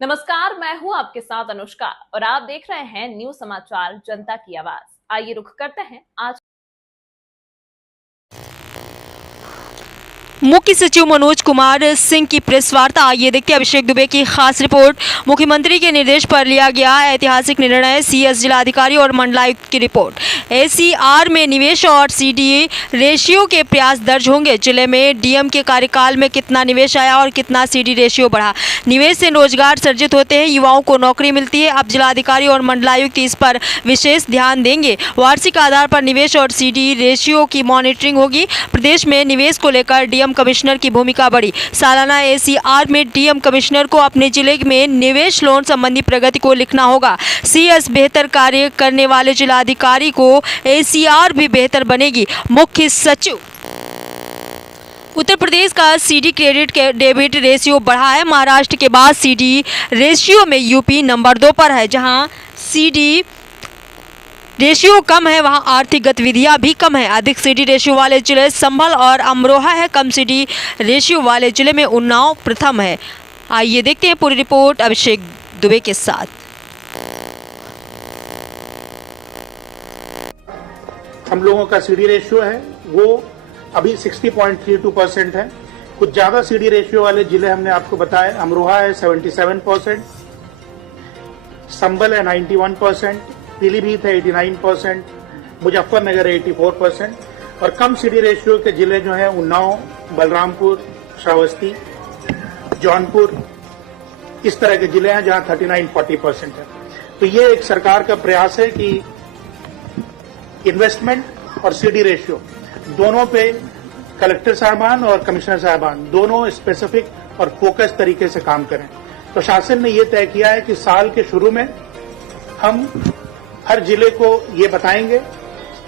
नमस्कार, मैं हूं आपके साथ अनुष्का और आप देख रहे हैं न्यूज समाचार जनता की आवाज। आइए रुख करते हैं आज। मुख्य सचिव मनोज कुमार सिंह की प्रेस वार्ता। आइए देखते हैं अभिषेक दुबे की खास रिपोर्ट। मुख्यमंत्री के निर्देश पर लिया गया ऐतिहासिक निर्णय, सीएस जिलाधिकारी और मंडलायुक्त की रिपोर्ट। एसीआर में निवेश और सीडी रेशियो के प्रयास दर्ज होंगे। जिले में डीएम के कार्यकाल में कितना निवेश आया और कितना सीडी रेशियो बढ़ा। निवेश से रोजगार सर्जित होते हैं, युवाओं को नौकरी मिलती है। अब जिलाधिकारी और मंडलायुक्त इस पर विशेष ध्यान देंगे। वार्षिक आधार पर निवेश और सीडी रेशियो की मॉनिटरिंग होगी। प्रदेश में निवेश को लेकर डीएम कमिश्नर की भूमिका बढ़ी। सालाना एसीआर में डीएम कमिश्नर को अपने जिले में निवेश लोन संबंधी प्रगति को लिखना होगा। सीएस बेहतर कार्य करने वाले जिलाधिकारी को एसीआर भी बेहतर बनेगी। मुख्य सचिव। उत्तर प्रदेश का सीडी क्रेडिट डेबिट रेशियो बढ़ा है। महाराष्ट्र के बाद सीडी रेशियो में यूपी नंबर 2 पर है। जहां सीडी रेशियो कम है वहां आर्थिक गतिविधियां भी कम है। अधिक सीडी रेशियो वाले जिले संभल और अमरोहा है। कम सीडी रेशियो वाले जिले में उन्नाव प्रथम है। आइए देखते हैं पूरी रिपोर्ट अभिषेक दुबे के साथ। हम लोगों का सीडी रेशियो है वो अभी 60.32% है। कुछ ज्यादा सीडी रेशियो वाले जिले हमने आपको बताया, अमरोहा है 77%, संभल है 91%, पीलीभीत है 89%, मुजफ्फरनगर है 84% और कम सीडी रेशियो के जिले जो हैं उन्नाव, बलरामपुर, श्रावस्ती, जौनपुर, इस तरह के जिले हैं जहां 39-40% है। तो ये एक सरकार का प्रयास है कि इन्वेस्टमेंट और सीडी रेशियो दोनों पे कलेक्टर साहबान और कमिश्नर साहबान दोनों स्पेसिफिक और फोकस तरीके से काम करें। तो शासन ने ये तय किया है कि साल के शुरू में हम हर जिले को ये बताएंगे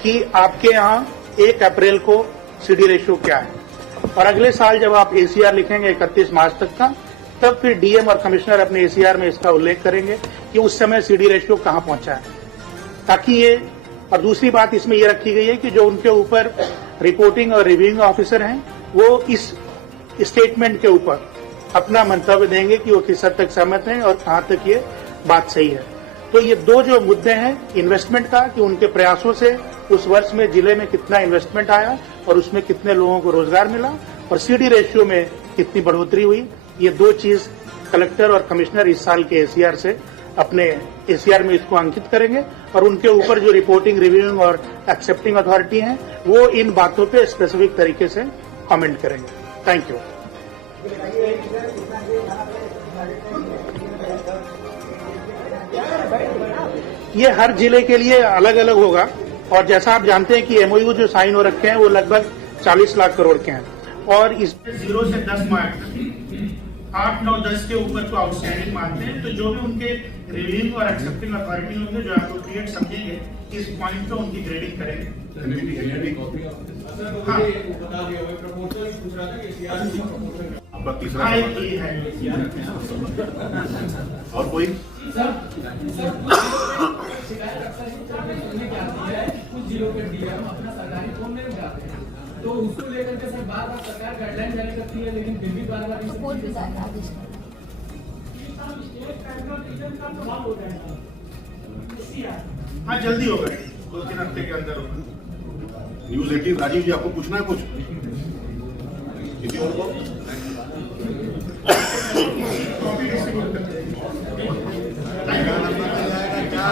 कि आपके यहाँ 1 अप्रैल को सीडी रेशियो क्या है और अगले साल जब आप एसीआर लिखेंगे 31 मार्च तक का, तब फिर डीएम और कमिश्नर अपने एसीआर में इसका उल्लेख करेंगे कि उस समय सीडी रेशियो कहां पहुंचा है, ताकि ये। और दूसरी बात इसमें ये रखी गई है कि जो उनके ऊपर रिपोर्टिंग और रिव्यूइंग ऑफिसर हैं वो इस स्टेटमेंट के ऊपर अपना मंतव्य देंगे कि वो किस हद तक सहमत हैं और कहां तक ये बात सही है। तो ये दो जो मुद्दे हैं इन्वेस्टमेंट का, कि उनके प्रयासों से उस वर्ष में जिले में कितना इन्वेस्टमेंट आया और उसमें कितने लोगों को रोजगार मिला, और सीडी रेशियो में कितनी बढ़ोतरी हुई, ये दो चीज कलेक्टर और कमिश्नर इस साल के एसीआर से अपने एसीआर में इसको अंकित करेंगे और उनके ऊपर जो रिपोर्टिंग, रिव्यूइंग और एक्सेप्टिंग अथॉरिटी हैं वो इन बातों पे स्पेसिफिक तरीके से कमेंट करेंगे। Thank you. ये हर जिले के लिए अलग अलग होगा और जैसा आप जानते हैं कि एमओयू जो साइन हो रखे हैं वो लगभग 40 लाख करोड़ के हैं और इसमें 0 से 10 मार्क 8, 9, 10 के ऊपर तो आउटस्टैंडिंग मानते हैं। तो जो भी उनके रिव्यूइंग और एक्सेप्टिंग अथॉरिटी होंगे जो एप्रोप्रिएट समझेंगे इस पॉइंट पे उनकी ग्रेडिंग करेंगे। हाँ, ये है। और कोई कुछ जिलों के डीएम अपना सरकारी फोन नहीं उठाते हैं, तो उसको लेकर के सर बार-बार सरकार गाइडलाइन जारी करती है, लेकिन फिर भी बार-बार हाँ, जल्दी होगा, 2-3 हफ्ते के अंदर होगा। न्यूज 18 राजीव जी आपको पूछना है कुछ किसी और को? क्या